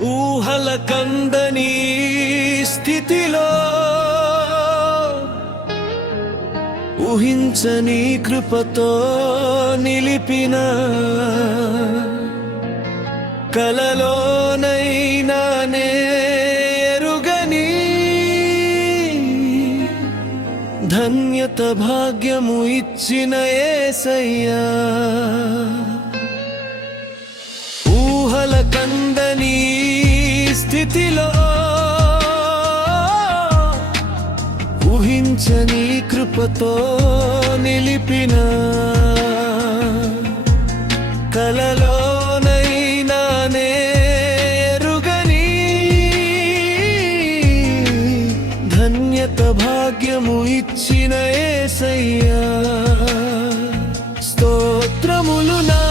ఊహల కందని స్థితిలో ఊహించని కృపతో నిలిపిన కలలోనైనా నేరుగని ధన్యత భాగ్యము ఇచ్చిన ఏసయ్యా. ఊహల కందని స్థితిలో ఊహించని కృపతో నిలిపిన కలలోనైనా నేరుగని ధన్యత భాగ్యము ఇచ్చిన ఏసయ్యా. స్తోత్రములు నా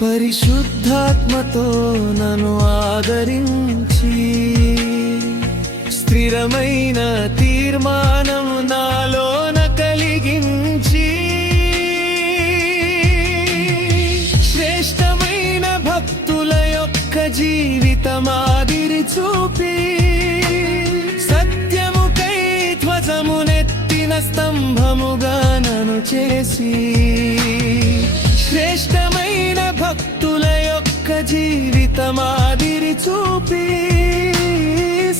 పరిశుద్ధాత్మతో నన్ను ఆదరించి స్థిరమైన తీర్మానం నాలోన కలిగించి శ్రేష్టమైన భక్తుల యొక్క జీవితమాదిరి చూపి సత్యముకై ధ్వజమునెత్తిన స్తంభముగా నన్ను చేసి జీవితమాదిరి చూపి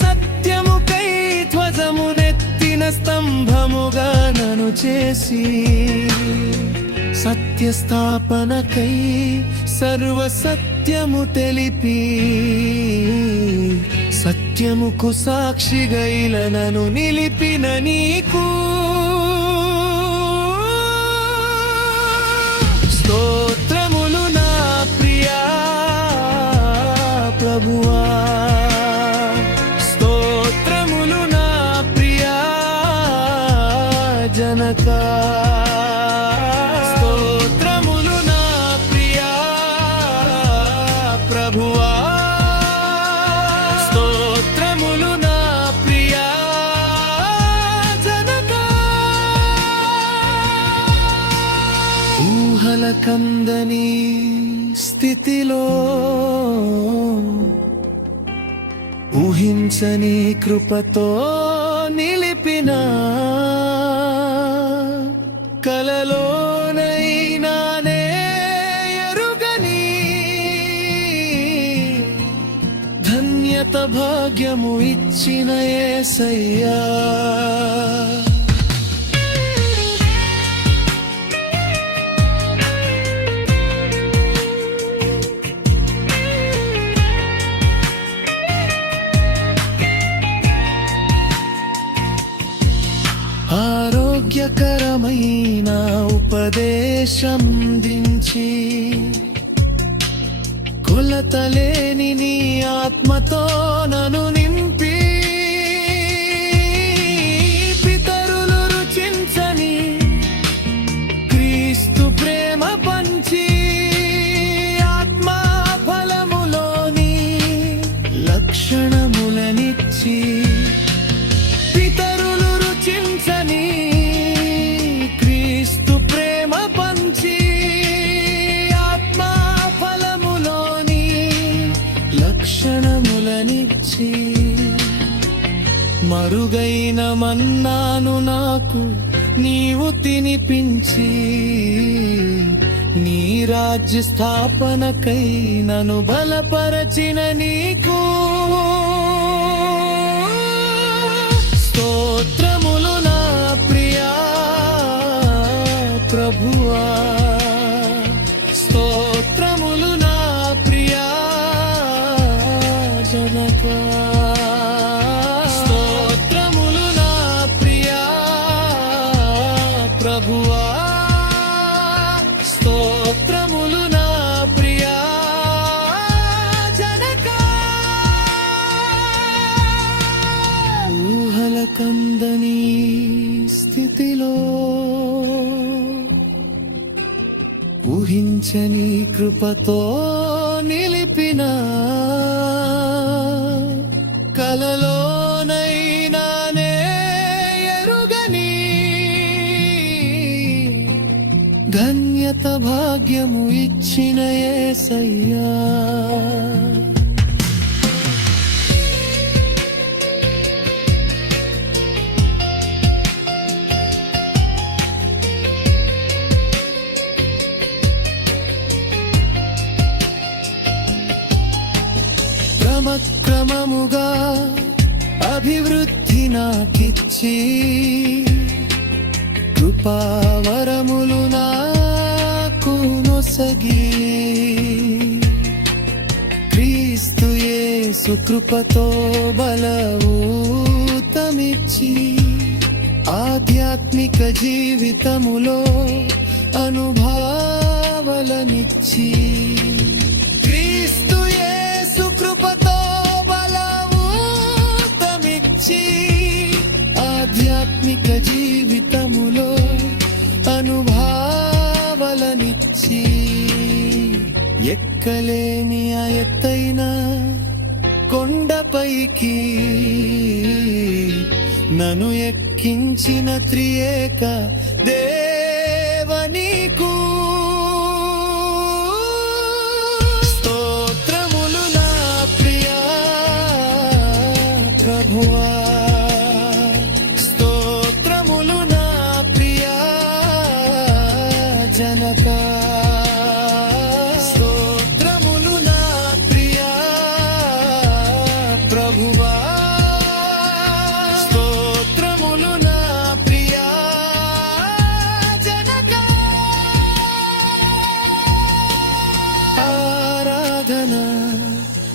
సత్యముకై ధ్వజమునెత్తిన స్తంభముగా నను చేసి సత్యస్థాపనకై సర్వ సత్యము తెలిపి సత్యముకు సాక్షిగా నను నిలిపిన నీకు. స్తో కందని స్థితిలో ఊహించని కృపతో నిలిపిన కలలోనైనానే ఎరుగని ధన్యత భాగ్యము ఇచ్చిన ఏసయ్యా. ఉపదేశం దించి కొలతలేని నీ ఆత్మతో నను నింపి మరుగైన మన్నాను నాకు నీవు తినిపించి నీ రాజ్య స్థాపనకై నను బలపరచిన నీకు. స్తోత్రం కృపతో నిలిపిన కలలోనైనానే ఎరుగని ధన్యత భాగ్యము ఇచ్చిన యేసయ్యా క్రమముగా అభివృద్ధి నాకిచ్చి కృపావరములు నాకు నొసగి క్రీస్తు యేసు కృపతో బలవూతమిచ్చి ఆధ్యాత్మిక జీవితములో అనుభావలనిచ్చి ఎక్కలేని ఆ ఎత్తైన కొండపైకి నన్ను ఎక్కించిన త్రియేక దే